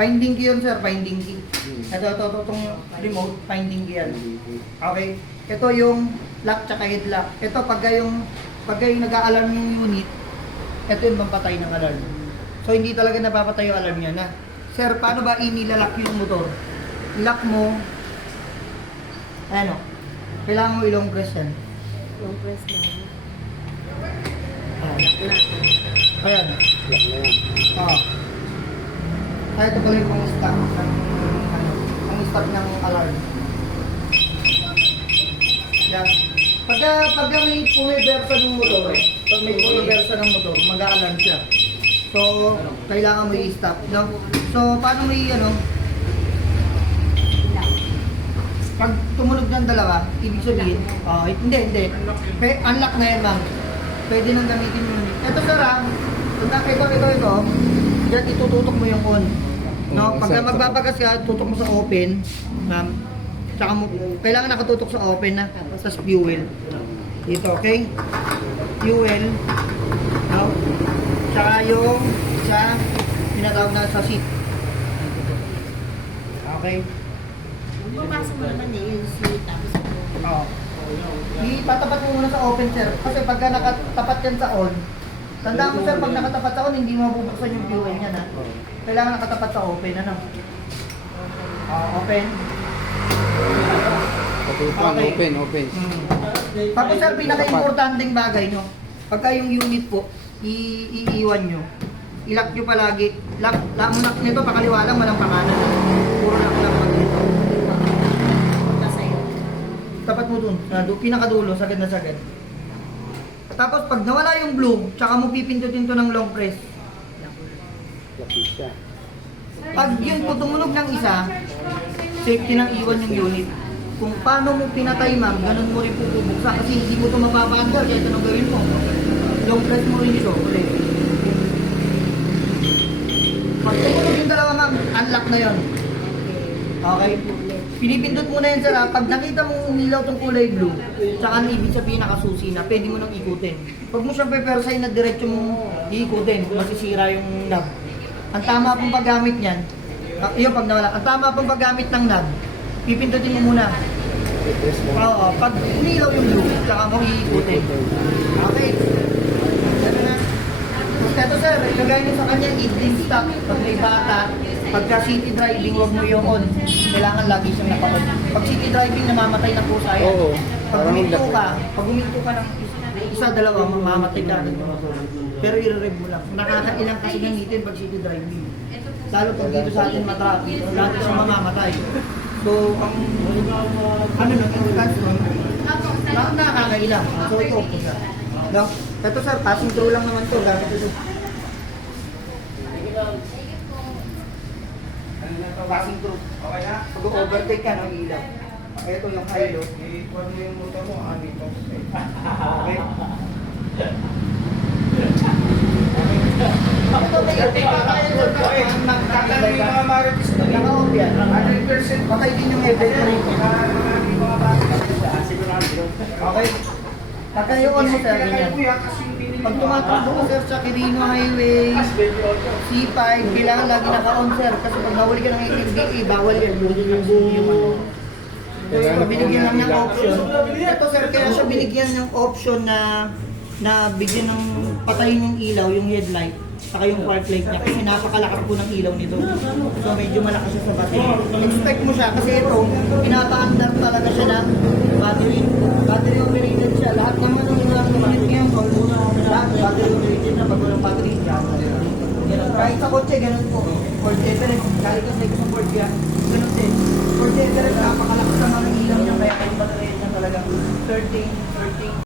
Finding key yun, sir. Finding key. Ito, itong remote. Finding key yan. Okay. Ito yung lock tsaka headlock. Ito, pagka yung nag-a-alarm yung unit, ito yung pampatay ng alarm. So, hindi talaga napapatay yung alarm niya na. Sir, paano ba inilalak yung motor? Lock mo. Ayan o. Kailangan mo ilong press yan. Long press lang. Ayan. Lock na yan. Oo. Kaya ito pala yung pang-stop ng pang-stop ng alarm. Yan. Pagka may pumibersa ng motor, pag may pumibersa ng motor, mag-a-alarm siya. So, kailangan mo i-stop. No? So, paano mo pag tumunog ng dalawa, ibig sabihin, hindi. Unlock na yan, ma'am. Pwede nang gamitin mo. Ito, sir, ito. Diyan, itututok mo yung on. No? Pagka magbabagas ka, tutok mo sa open. Ma'am. Tsaka mo, kailangan nakatutok sa open na. Tapos fuel. Dito, okay? Fuel. No? Tsaka yung sa tinatawag na sa seat. Okay? Pumasok mo naman yung seat tapos Oo. Itatapat mo muna sa open, sir. Kasi pagka nakatapat yan sa on, tandaan mo, sir, pag nakatapat sa on, hindi mabubuksan yung fuel niya, na. Kailangan nakatapat sa open, ano? Open. Okay. Open. Tapos, sir, pinaka-importanting bagay, no? Pagka yung unit po, iiwan nyo. I-lock nyo palagi. Lock nito, pakaliwa lang, walang pakanan. Puro lock dito. Tapat mo dun, pinakadulo, sagad na sagad. Tapos pag nawala yung blue, tsaka mo pipindutin to ng long press. Lock siya. Pag yun po tumunog ng isa, safety nang iwan yung unit. Kung paano mo pinatay, ma'am, ganun mo rin po bubuksan kasi hindi mo ito mapapaandar kahit anong gawin mo. Long press mo rin ito ulit. Pag tumunog yung dalawa, ma'am, unlock na yun. Okay? Pinipindot mo na yan, sir. Pag nakita mo umilaw tong kulay blue, tsaka na ibig sabihin nakasusi na, pwede mo nang ikutin. Pag mo siyang pepersay na diretso mo iikutin, masisira yung knob. Ang tama pong paggamit niyan, yun pag nawala, ang tama pong paggamit ng knob, pipindutin mo muna. Oo, pag umilaw yung blue, tsaka mo iikutin. Okay. Ano na? Ito, sir, ilagay nyo sa kanya, idling stop. Pag may bata, pagka city driving, huwag mo yung on. Kailangan lagi siyang naka-on. Pag city driving, namamatay na pusa yan. Oo. Pag huminto ka ng isa, dalawa, mamamatay ka rin. Pero i-rev mo lang. Nakakailang kasi gamitin pag city driving. Lalo pag dito sa atin matraffic, lahat siya mamamatay. So, ang ano nun, yung chance nun, nakakailang. So, ito po siya. No? Ito, sir, passing through lang naman ito. Gamit ito. Passing through. Okay na? Pag-overtake ka ng ilaw. Ito yung high low. I-pon mo yung motor mo. Dito. Okay? Tatanong yung mga marites na Naka-off yan. 100%. Patay din yung headlight na rin. Okay? Pagka yung on mo, sir, ganyan. Pag tumatakbo ko, sir, sa Quirino Highway, C5, kailangan lagi naka-on, sir. Kasi pag nahuli ka ng ATVA, bawal yan. So, binigyan lang ng option. Ito, sir, kaya siya binigyan ng option na bigyan ng patayin yung ilaw, yung headlight, saka yung park light niya. Kasi napakalakas po ng ilaw nito. So, medyo malakas siya sa battery. Expect mo siya kasi ito, pinapaandar talaga siya ng battery. Battery operated siya. Lahat naman ng unit ngayon, lahat battery operated na pag walang battery siya. Kahit sa kotse, ganun po. Ford Everest, kahit kasi sa Ford siya, ganun din. Ford Everest, napakalakas naman ng ilaw niya, kaya yung battery niya talaga 13